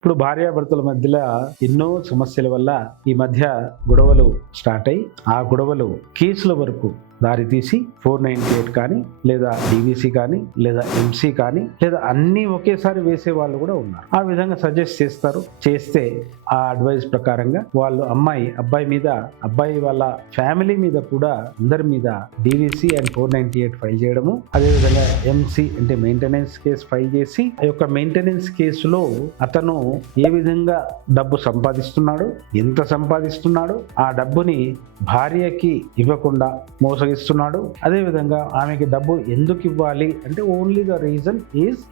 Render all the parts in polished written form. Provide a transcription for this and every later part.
ఇప్పుడు భార్యాభర్తల మధ్యలో ఎన్నో సమస్యల వల్ల ఈ మధ్య గొడవలు స్టార్ట్ అయ్యి ఆ గొడవలు కేసుల వరకు దారితీసి 498 కానీ లేదా డీవీసీ కానీ లేదా ఎంసీ కానీ లేదా అన్నీ ఒకేసారి వేసే వాళ్ళు కూడా ఉన్నారు. ఆ విధంగా సజెస్ట్ చేస్తారు. చేస్తే ఆ అడ్వైస్ ప్రకారంగా వాళ్ళు అబ్బాయి మీద, అబ్బాయి వాళ్ళ ఫ్యామిలీ మీద కూడా అందరి మీద డీవీసీ అండ్ 498 ఫైల్ చేయడము, అదేవిధంగా ఎంసీ అంటే మెయింటెనెన్స్ కేసు ఫైల్ చేసి ఆ యొక్క మెయింటెనెన్స్ కేసులో అతను ఏ విధంగా డబ్బు సంపాదిస్తున్నాడు, ఎంత సంపాదిస్తున్నాడు, ఆ డబ్బుని భార్యకి ఇవ్వకుండా మోసగిస్తున్నాడు. అదేవిధంగా ఆమెకి డబ్బు ఎందుకు ఇవ్వాలి అంటే only the reason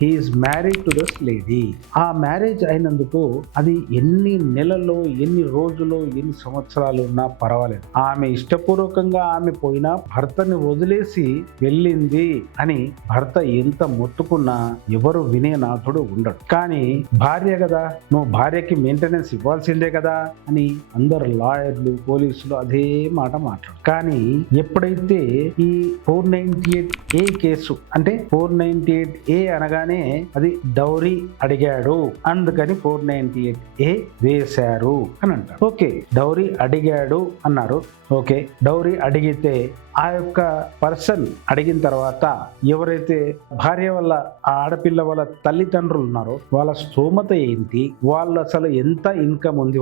is married to this lady. ఆ మ్యారేజ్ అయినందుకు అది ఎన్ని నెలల్లో, ఎన్ని రోజులు, ఎన్ని సంవత్సరాలు ఉన్నా పర్వాలేదు, ఆమె ఇష్టపూర్వకంగా ఆమె పోయినా భర్తని వదిలేసి వెళ్ళింది అని భర్త ఎంత మొత్తుకున్నా ఎవరు వినే నాథుడు ఉండడు. కానీ భార్య కదా, నువ్వు భార్యకి మెయింటెనెన్స్ ఇవ్వాల్సిందే కదా అని అందరు లాయర్లు, పోలీసులు అదే మాట మాట్లాడు. కానీ ఎప్పుడైతే ఈ 498A కేసు అంటే 498A అనగానే అది డౌరీ అడిగాడు, అందుకని 498A వేశారు అని అంటారు. ఓకే, డౌరీ అడిగాడు అన్నారు. ఓకే, డౌరీ అడిగితే ఆ యొక్క పర్సన్ అడిగిన తర్వాత ఎవరైతే భార్య వల్ల ఆ ఆడపిల్ల వాళ్ళ తల్లిదండ్రులు ఉన్నారో వాళ్ళ స్తోమత ఏంటి, వాళ్ళు అసలు ఎంత ఇన్కమ్ ఉంది,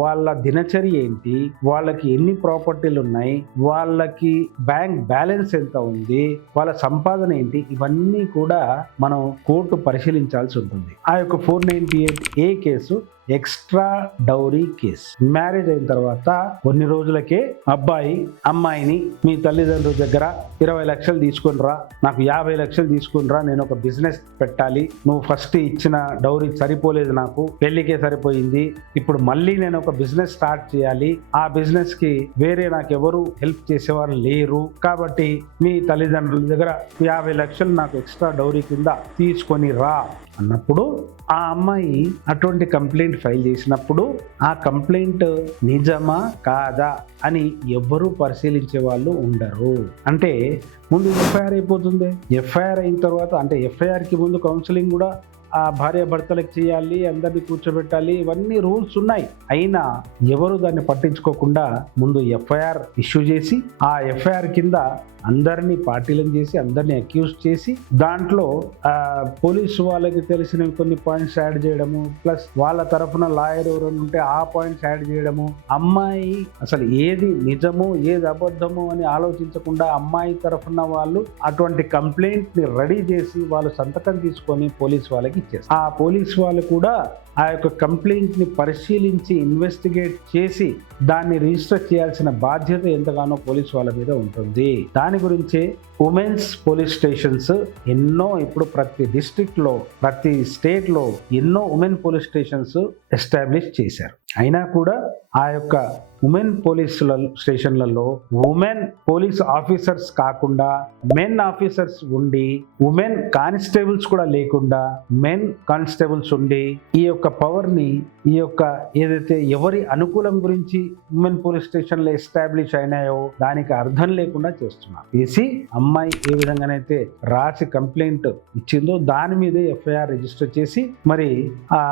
వాళ్ళ దినచర్య ఏంటి, వాళ్ళకి ఎన్ని ప్రాపర్టీలు ఉన్నాయి, వాళ్ళకి బ్యాంక్ బ్యాలెన్స్ ఎంత ఉంది, వాళ్ళ సంపాదన ఏంటి, ఇవన్నీ కూడా మనం కోర్టు పరిశీలించాల్సి ఉంటుంది. ఆ యొక్క 498A case extra dowry case. Marriage అయిన తర్వాత కొన్ని రోజులకే అబ్బాయి అమ్మాయిని మీ తల్లిదండ్రుల దగ్గర 20 లక్షలు తీసుకుని రా, నాకు 50 లక్షలు తీసుకుని రా, నేను ఒక బిజినెస్ పెట్టాలి, నువ్వు ఫస్ట్ ఇచ్చిన డౌరీ సరిపోలేదు, నాకు పెళ్లికే సరిపోయింది, ఇప్పుడు మళ్ళీ నేను ఒక బిజినెస్ స్టార్ట్ చేయాలి, ఆ బిజినెస్ కి వేరే నాకు ఎవరు హెల్ప్ చేసేవారు లేరు, కాబట్టి మీ తల్లిదండ్రుల దగ్గర 50 లక్షలు నాకు ఎక్స్ట్రా డౌరీ కింద తీసుకొని రా అన్నప్పుడు ఆ అమ్మాయి అటువంటి కంప్లైంట్ ఫైల్ చేసినప్పుడు ఆ కంప్లైంట్ నిజమా కాదా అని ఎవ్వరూ పరిశీలించే వాళ్ళు ఉండరు. అంటే ముందు ఎఫ్ఐఆర్ అయిపోతుంది. ఎఫ్ఐఆర్ అయిన తర్వాత అంటే ఎఫ్ఐఆర్కి ముందు కౌన్సిలింగ్ కూడా ఆ భార్య భర్తలకు చేయాలి, అందరినీ కూర్చోబెట్టాలి, ఇవన్నీ రూల్స్ ఉన్నాయి. అయినా ఎవరు దాన్ని పట్టించుకోకుండా ముందు ఎఫ్ఐఆర్ ఇష్యూ చేసి ఆ ఎఫ్ఐఆర్ కింద అందరినీ పార్టీలను చేసి అందరినీ అక్యూజ్ చేసి దాంట్లో పోలీసు వాళ్ళకి తెలిసిన కొన్ని పాయింట్స్ యాడ్ చేయడము, ప్లస్ వాళ్ళ తరఫున లాయర్ ఎవరైనా ఉంటే ఆ పాయింట్స్ యాడ్ చేయడము, అమ్మాయి అసలు ఏది నిజము ఏది అబద్ధము అని ఆలోచించకుండా అమ్మాయి తరఫున వాళ్ళు అటువంటి కంప్లైంట్ ని రెడీ చేసి వాళ్ళు సంతకం తీసుకొని పోలీసు వాళ్ళకి ఇచ్చేస్తారు. ఆ పోలీసు వాళ్ళు కూడా ఆ యొక్క కంప్లైంట్ ని పరిశీలించి ఇన్వెస్టిగేట్ చేసి దాన్ని రిజిస్టర్ చేయాల్సిన బాధ్యత ఎంతగానో పోలీసు వాళ్ళ మీద ఉంటుంది. దాని గురించి ఉమెన్స్ పోలీస్ స్టేషన్స్ ఎన్నో ఇప్పుడు ప్రతి డిస్ట్రిక్ట్ లో, ప్రతి స్టేట్ లో ఎన్నో ఉమెన్ పోలీస్ స్టేషన్స్ ఎస్టాబ్లిష్ చేశారు. అయినా కూడా ఆ యొక్క ఉమెన్ పోలీస్ స్టేషన్లలో ఉమెన్ పోలీస్ ఆఫీసర్స్ కాకుండా మెన్ ఆఫీసర్స్ ఉండి, ఉమెన్ కానిస్టేబుల్స్ కూడా లేకుండా మెన్ కానిస్టేబుల్స్ ఉండి ఈ యొక్క పవర్ ని, ఈ యొక్క ఏదైతే ఎవరి అనుకూలం గురించి ఉమెన్ పోలీస్ స్టేషన్లు ఎస్టాబ్లిష్ అయినాయో దానికి అర్థం లేకుండా చేస్తున్నారు. చేసి అమ్మాయి ఏ విధంగానైతే రాసి కంప్లైంట్ ఇచ్చిందో దాని మీద ఎఫ్ఐఆర్ రిజిస్టర్ చేసి మరి ఆ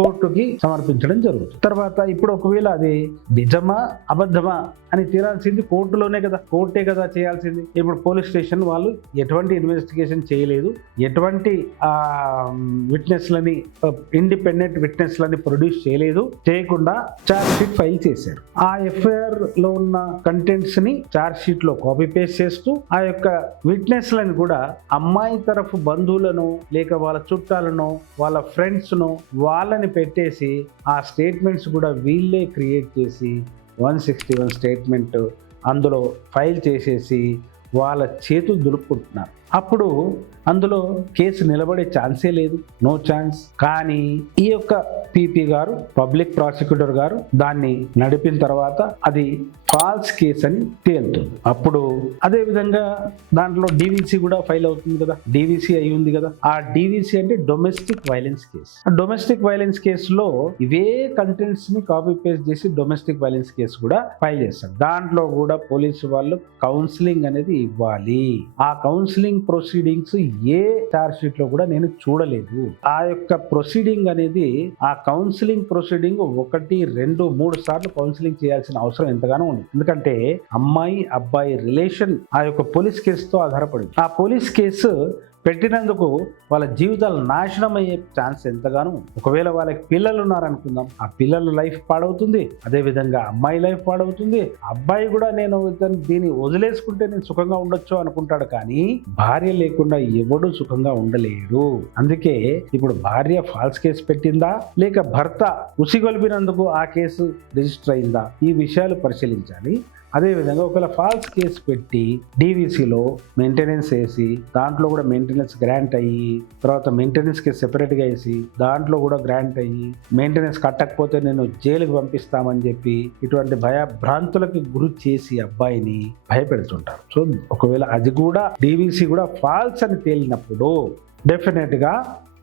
కోర్టుకి సమర్పించడం జరుగుతుంది. తర్వాత ఇప్పుడు ఒకవేళ అది నిజమా అబద్ధమా అని తీరాల్సింది కోర్టులోనే కదా, కోర్టే కదా చేయాల్సింది. ఇప్పుడు పోలీస్ స్టేషన్ వాళ్ళు ఎటువంటి ఇన్వెస్టిగేషన్ చేయలేదు, ఎటువంటి విట్నెస్లని, ఇండిపెండెంట్ విట్నెస్లని ప్రొడ్యూస్ చేయకుండా ఛార్జ్ షీట్ ఫైల్ చేశారు. ఆ ఎఫ్ఐఆర్ లో ఉన్న కంటెంట్స్ ని ఛార్జ్ షీట్ లో కాపీ పేస్ట్ చేస్తూ ఆ యొక్క విట్నెస్లను కూడా అమ్మాయి తరఫు బంధువులను లేక వాళ్ళ చుట్టాలను, వాళ్ళ ఫ్రెండ్స్ ను వాళ్ళని పెట్టేసి ఆ స్టేట్మెంట్స్ కూడా వీళ్ళే క్రియేట్ చేసి 161 స్టేట్మెంట్ అందులో ఫైల్ చేసేసి వాళ్ళ చేతులు దులుపుకుంటున్నారు. అప్పుడు అందులో కేసు నిలబడే ఛాన్సే లేదు, నో ఛాన్స్. కానీ ఈ యొక్క పీపీ గారు, పబ్లిక్ ప్రాసిక్యూటర్ గారు దాన్ని నడిపిన తర్వాత అది ఫాల్స్ కేస్ అని తేలుతుంది. అప్పుడు అదే విధంగా దాంట్లో డివిసి కూడా ఫైల్ అవుతుంది కదా, డివిసి అయి ఉంది కదా. ఆ డివిసి అంటే domestic violence case. Domestic violence కేసులో ఇవే కంటెంట్స్ ని కాపీ పేస్ట్ చేసి డొమెస్టిక్ వైలెన్స్ కేసు కూడా ఫైల్ చేస్తారు. దాంట్లో కూడా పోలీసు వాళ్ళు కౌన్సిలింగ్ అనేది ఇవ్వాలి. ఆ కౌన్సిలింగ్ ప్రొసీడింగ్స్ ఏ చార్జ్ షీట్ లో కూడా నేను చూడలేదు. ఆ యొక్క ప్రొసీడింగ్ అనేది, ఆ కౌన్సిలింగ్ ప్రొసీడింగ్ 1, 2, 3 సార్లు కౌన్సిలింగ్ చేయాల్సిన అవసరం ఎంతగానో ఉంది. ఎందుకంటే అమ్మాయి అబ్బాయి రిలేషన్ ఆ యొక్క పోలీస్ కేసుతో ఆధారపడి, ఆ పోలీస్ కేసు పెట్టినందుకు వాళ్ళ జీవితాలు నాశనం అయ్యే ఛాన్స్ ఎంతగానో. ఒకవేళ వాళ్ళకి పిల్లలు ఉన్నారనుకుందాం, ఆ పిల్లల లైఫ్ పాడవుతుంది, అదే విధంగా అమ్మాయి లైఫ్ పాడవుతుంది. అబ్బాయి కూడా నేను దీన్ని వదిలేసుకుంటే నేను సుఖంగా ఉండొచ్చు అనుకుంటాడు, కానీ భార్య లేకుండా ఎవడు సుఖంగా ఉండలేడు. అందుకే ఇప్పుడు భార్య ఫాల్స్ కేసు పెట్టిందా లేక భర్త ఉసిగొల్పినందుకు ఆ కేసు రిజిస్టర్ అయిందా, ఈ విషయాలు పరిశీలించాలి. అదేవిధంగా ఒకవేళ ఫాల్స్ కేసు పెట్టి డీవీసీలో మెయింటెనెన్స్ వేసి దాంట్లో కూడా మెయింటెనెన్స్ గ్రాంట్ అయ్యి, తర్వాత మెయింటెనెన్స్కి సెపరేట్గా వేసి దాంట్లో కూడా గ్రాంట్ అయ్యి, మెయింటెనెన్స్ కట్టకపోతే నేను జైలుకి పంపిస్తామని చెప్పి ఇటువంటి భయభ్రాంతులకి గురి చేసి అబ్బాయిని భయపెడుతుంటారు. సో ఒకవేళ అది కూడా డీవీసీ కూడా ఫాల్స్ అని తేలినప్పుడు డెఫినెట్గా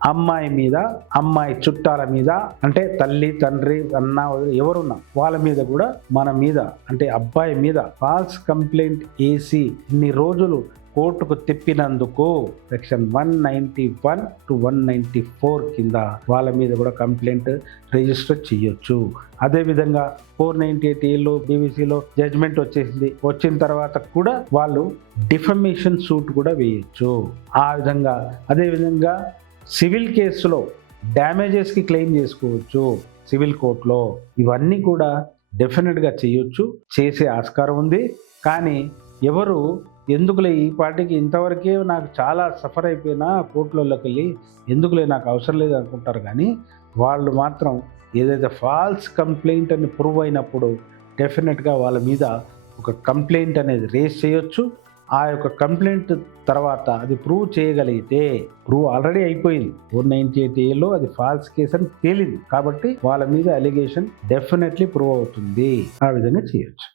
అమ్మాయి మీద, అమ్మాయి చుట్టాల మీద, అంటే తల్లి తండ్రి అన్న ఎవరున్నా వాళ్ళ మీద కూడా మన మీద, అంటే అబ్బాయి మీద ఫాల్స్ కంప్లైంట్ వేసి ఇన్ని రోజులు కోర్టుకు తిప్పినందుకు సెక్షన్ 191 to 194 కింద వాళ్ళ మీద కూడా కంప్లైంట్ రిజిస్టర్ చేయొచ్చు. అదేవిధంగా 498Aలో బీవీసీలో జడ్జ్మెంట్ వచ్చేసింది, వచ్చిన తర్వాత కూడా వాళ్ళు డిఫమేషన్ సూట్ కూడా వేయొచ్చు. ఆ విధంగా అదేవిధంగా సివిల్ కేసులో డ్యామేజెస్కి క్లెయిమ్ చేసుకోవచ్చు సివిల్ కోర్టులో. ఇవన్నీ కూడా డెఫినెట్గా చేయొచ్చు, చేసే ఆస్కారం ఉంది. కానీ ఎవరు ఎందుకులే ఈ పార్టీకి ఇంతవరకే నాకు చాలా సఫర్ అయిపోయినా కోర్టులలోకి వెళ్ళి ఎందుకులే నాకు అవసరం లేదు అనుకుంటారు. కానీ వాళ్ళు మాత్రం ఏదైతే ఫాల్స్ కంప్లైంట్ అని ప్రూవ్ అయినప్పుడు డెఫినెట్గా వాళ్ళ మీద ఒక కంప్లైంట్ అనేది రేస్ చేయొచ్చు. ఆ యొక్క కంప్లైంట్ తర్వాత అది ప్రూవ్ చేయగలిగితే, ప్రూవ్ ఆల్రెడీ అయిపోయింది 498Aలో అది ఫాల్స్ కేసు అని తేలింది కాబట్టి వాళ్ళ మీద అలిగేషన్ డెఫినెట్లీ ప్రూవ్ అవుతుంది. ఆ విధంగా చేయొచ్చు.